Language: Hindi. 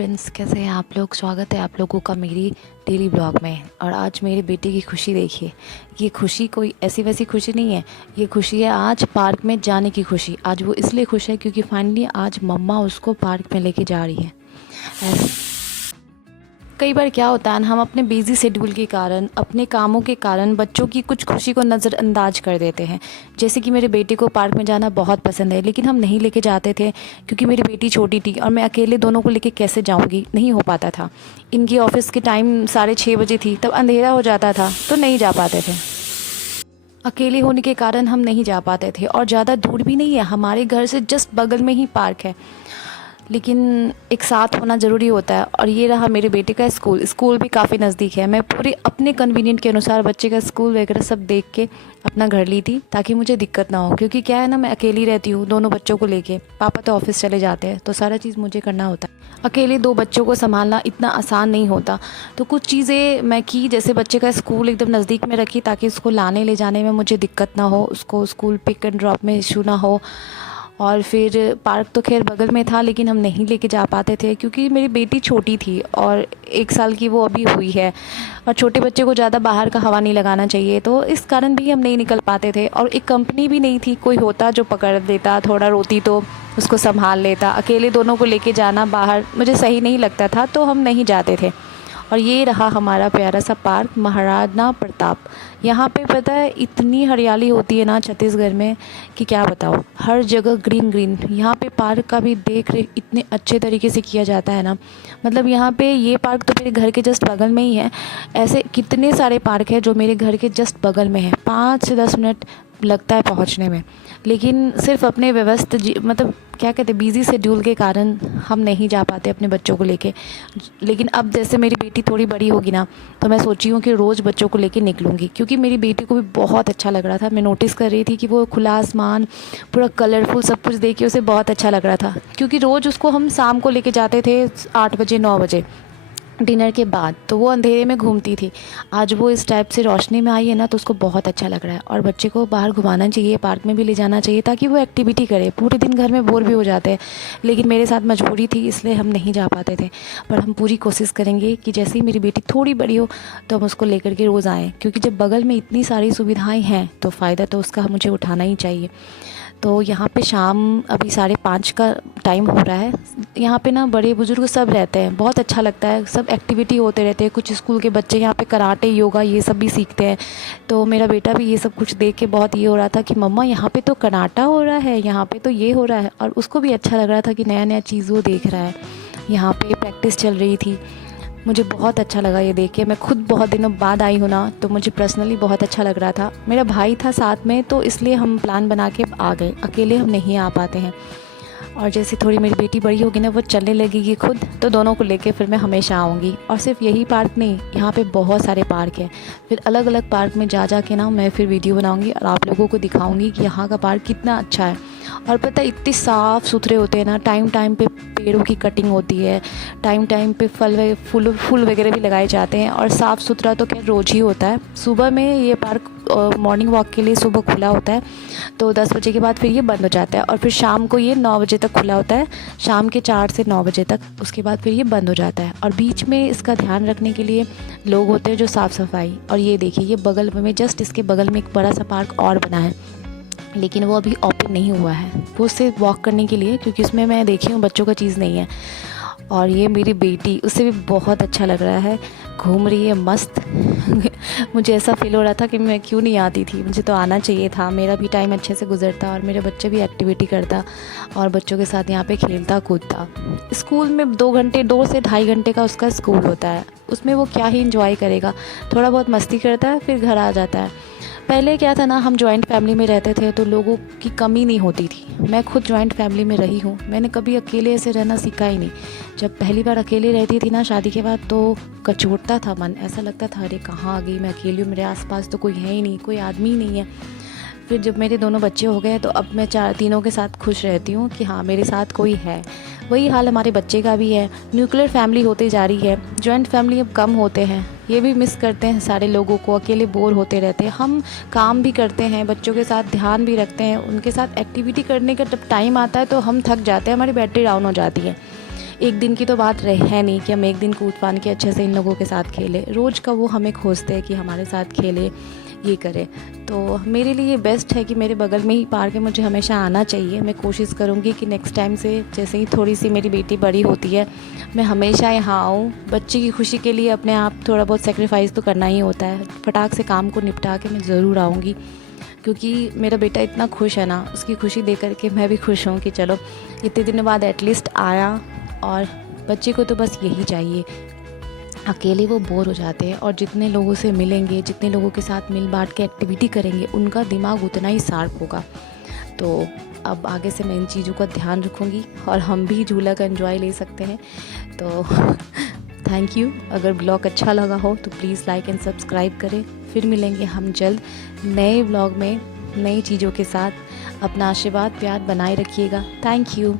फ्रेंड्स, कैसे हैं आप लोग। स्वागत है आप लोगों का मेरी डेली ब्लॉग में। और आज मेरे बेटे की खुशी देखिए। ये खुशी कोई ऐसी वैसी खुशी नहीं है, ये खुशी है आज पार्क में जाने की खुशी। आज वो इसलिए खुश है क्योंकि फाइनली आज मम्मा उसको पार्क में लेके जा रही है। ऐसे कई बार क्या होता है, हम अपने बिजी शेड्यूल के कारण, अपने कामों के कारण बच्चों की कुछ खुशी को नज़रअंदाज कर देते हैं। जैसे कि मेरे बेटे को पार्क में जाना बहुत पसंद है, लेकिन हम नहीं लेके जाते थे क्योंकि मेरी बेटी छोटी थी और मैं अकेले दोनों को लेके कैसे जाऊंगी, नहीं हो पाता था। इनकी ऑफिस के टाइम 6:30 बजे थी, तब अंधेरा हो जाता था तो नहीं जा पाते थे। अकेले होने के कारण हम नहीं जा पाते थे। और ज़्यादा दूर भी नहीं है, हमारे घर से जस्ट बगल में ही पार्क है, लेकिन एक साथ होना ज़रूरी होता है। और ये रहा मेरे बेटे का स्कूल भी काफ़ी नज़दीक है। मैं पूरे अपने कन्वीनियंट के अनुसार बच्चे का स्कूल वगैरह सब देख के अपना घर ली थी, ताकि मुझे दिक्कत ना हो। क्योंकि क्या है ना, मैं अकेली रहती हूँ दोनों बच्चों को लेके, पापा तो ऑफिस चले जाते हैं, तो सारा चीज़ मुझे करना होता है। अकेले 2 बच्चों को संभालना इतना आसान नहीं होता। तो कुछ चीज़ें मैं की, जैसे बच्चे का स्कूल एकदम नज़दीक में रखी ताकि उसको लाने ले जाने में मुझे दिक्कत ना हो, उसको स्कूल पिक एंड ड्रॉप में इशू ना हो। और फिर पार्क तो खैर बगल में था, लेकिन हम नहीं लेके जा पाते थे क्योंकि मेरी बेटी छोटी थी और 1 साल की वो अभी हुई है। और छोटे बच्चे को ज़्यादा बाहर का हवा नहीं लगाना चाहिए, तो इस कारण भी हम नहीं निकल पाते थे। और एक कंपनी भी नहीं थी, कोई होता जो पकड़ देता, थोड़ा रोती तो उसको संभाल लेता। अकेले दोनों को लेके जाना बाहर मुझे सही नहीं लगता था, तो हम नहीं जाते थे। और ये रहा हमारा प्यारा सा पार्क महाराणा प्रताप। यहाँ पे पता है इतनी हरियाली होती है ना छत्तीसगढ़ में कि क्या बताओ, हर जगह ग्रीन ग्रीन। यहाँ पे पार्क का भी देख रेख इतने अच्छे तरीके से किया जाता है ना, मतलब यहाँ पे ये पार्क तो मेरे घर के जस्ट बगल में ही है। ऐसे कितने सारे पार्क है जो मेरे घर के जस्ट बगल में है, 5 से 10 मिनट लगता है पहुँचने में। लेकिन सिर्फ अपने मतलब क्या कहते हैं, बिज़ी शेड्यूल के कारण हम नहीं जा पाते अपने बच्चों को लेके। लेकिन अब जैसे मेरी बेटी थोड़ी बड़ी होगी ना, तो मैं सोची हूँ कि रोज़ बच्चों को लेके निकलूँगी, क्योंकि मेरी बेटी को भी बहुत अच्छा लग रहा था। मैं नोटिस कर रही थी कि वो खुला आसमान, पूरा कलरफुल सब कुछ देख के उसे बहुत अच्छा लग रहा था। क्योंकि रोज़ उसको हम शाम को लेके जाते थे 8 बजे 9 बजे डिनर के बाद, तो वो अंधेरे में घूमती थी। आज वो इस टाइप से रोशनी में आई है ना, तो उसको बहुत अच्छा लग रहा है। और बच्चे को बाहर घुमाना चाहिए, पार्क में भी ले जाना चाहिए, ताकि वो एक्टिविटी करे। पूरे दिन घर में बोर भी हो जाते हैं। लेकिन मेरे साथ मजबूरी थी, इसलिए हम नहीं जा पाते थे। पर हम पूरी कोशिश करेंगे कि जैसे ही मेरी बेटी थोड़ी बड़ी हो तो हम उसको लेकर के रोज़ आएँ, क्योंकि जब बगल में इतनी सारी सुविधाएँ हैं तो फ़ायदा तो उसका मुझे उठाना ही चाहिए। तो यहाँ पे शाम अभी 5:30 का टाइम हो रहा है। यहाँ पे ना बड़े बुजुर्ग सब रहते हैं, बहुत अच्छा लगता है। सब एक्टिविटी होते रहते हैं। कुछ स्कूल के बच्चे यहाँ पे कराटे, योगा ये सब भी सीखते हैं। तो मेरा बेटा भी ये सब कुछ देख के बहुत ये हो रहा था कि मम्मा यहाँ पे तो कराटा हो रहा है, यहाँ पे तो ये हो रहा है। और उसको भी अच्छा लग रहा था कि नया नया चीज़ वो देख रहा है। यहाँ पे प्रैक्टिस चल रही थी, मुझे बहुत अच्छा लगा ये देख के। मैं खुद बहुत दिनों बाद आई हूँ ना, तो मुझे पर्सनली बहुत अच्छा लग रहा था। मेरा भाई था साथ में, तो इसलिए हम प्लान बना के आ गए, अकेले हम नहीं आ पाते हैं। और जैसे थोड़ी मेरी बेटी बड़ी होगी ना, वो चलने लगेगी खुद, तो दोनों को लेके फिर मैं हमेशा आऊँगी। और सिर्फ यही पार्क नहीं, यहाँ पे बहुत सारे पार्क हैं। फिर अलग अलग पार्क में जा के ना मैं फिर वीडियो बनाऊँगी और आप लोगों को दिखाऊँगी कि यहाँ का पार्क कितना अच्छा है। और पता है इतने साफ़ सुथरे होते हैं ना, टाइम टाइम पे पेड़ों की कटिंग होती है, टाइम टाइम पे फूल वगैरह भी लगाए जाते हैं। और साफ़ सुथरा तो खैर रोज़ ही होता है। सुबह में ये पार्क मॉर्निंग वॉक के लिए सुबह खुला होता है, तो 10 बजे के बाद फिर ये बंद हो जाता है। और फिर शाम को ये 9 बजे तक खुला होता है, शाम के 4 से 9 बजे तक। उसके बाद फिर ये बंद हो जाता है। और बीच में इसका ध्यान रखने के लिए लोग होते हैं जो साफ़ सफाई। और ये देखिए, ये बगल में, जस्ट इसके बगल में एक बड़ा सा पार्क और बना है, लेकिन वो अभी ओपन नहीं हुआ है। वो सिर्फ वॉक करने के लिए, क्योंकि उसमें मैं देखी हूँ बच्चों का चीज़ नहीं है। और ये मेरी बेटी, उसे भी बहुत अच्छा लग रहा है, घूम रही है मस्त। मुझे ऐसा फील हो रहा था कि मैं क्यों नहीं आती थी, मुझे तो आना चाहिए था। मेरा भी टाइम अच्छे से गुजरता और मेरे बच्चे भी एक्टिविटी करता और बच्चों के साथ यहाँ पे खेलता कूदता। स्कूल में 2 घंटे, 2 से ढाई घंटे का उसका स्कूल होता है, उसमें वो क्या ही इंजॉय करेगा। थोड़ा बहुत मस्ती करता है, फिर घर आ जाता है। पहले क्या था ना, हम जॉइंट फैमिली में रहते थे, तो लोगों की कमी नहीं होती थी। मैं खुद जॉइंट फैमिली में रही हूँ, मैंने कभी अकेले ऐसे रहना सीखा ही नहीं। जब पहली बार अकेले रहती थी ना शादी के बाद, तो कचोटता था मन, ऐसा लगता था अरे कहाँ आ गई मैं, अकेली हूँ, मेरे आसपास तो कोई है ही नहीं, कोई आदमी ही नहीं है। फिर जब मेरे दोनों बच्चे हो गए, तो अब मैं तीनों के साथ खुश रहती हूँ कि हाँ मेरे साथ कोई है। वही हाल हमारे बच्चे का भी है। न्यूक्लियर फैमिली होती जा रही है, जॉइंट फैमिली अब कम होते हैं, ये भी मिस करते हैं सारे लोगों को, अकेले बोर होते रहते हैं। हम काम भी करते हैं, बच्चों के साथ ध्यान भी रखते हैं, उनके साथ एक्टिविटी करने का जब टाइम आता है तो हम थक जाते हैं, हमारी बैटरी डाउन हो जाती है। एक दिन की तो बात है नहीं कि हम एक दिन कूद फान के अच्छे से इन लोगों के साथ खेलें। रोज़ का वो हमें खोजते हैं कि हमारे साथ खेले, ये करे। तो मेरे लिए बेस्ट है कि मेरे बगल में ही पार्क है, मुझे हमेशा आना चाहिए। मैं कोशिश करूँगी कि नेक्स्ट टाइम से जैसे ही थोड़ी सी मेरी बेटी बड़ी होती है, मैं हमेशा यहाँ आऊँ। बच्चे की खुशी के लिए अपने आप थोड़ा बहुत सेक्रीफाइस तो करना ही होता है। फटाक से काम को निपटा के मैं ज़रूर आऊँगी, क्योंकि मेरा बेटा इतना खुश है ना, उसकी खुशी देख कर के मैं भी खुश हूँ कि चलो इतने दिनों बाद एटलीस्ट आया। और बच्चे को तो बस यही चाहिए, अकेले वो बोर हो जाते हैं, और जितने लोगों से मिलेंगे, जितने लोगों के साथ मिल बांट के एक्टिविटी करेंगे, उनका दिमाग उतना ही शार्प होगा। तो अब आगे से मैं इन चीज़ों का ध्यान रखूँगी और हम भी झूला का एंजॉय ले सकते हैं। तो थैंक यू। अगर ब्लॉग अच्छा लगा हो तो प्लीज़ लाइक एंड सब्सक्राइब करें। फिर मिलेंगे हम जल्द नए ब्लॉग में नई चीज़ों के साथ। अपना आशीर्वाद प्यार बनाए रखिएगा। Thank you.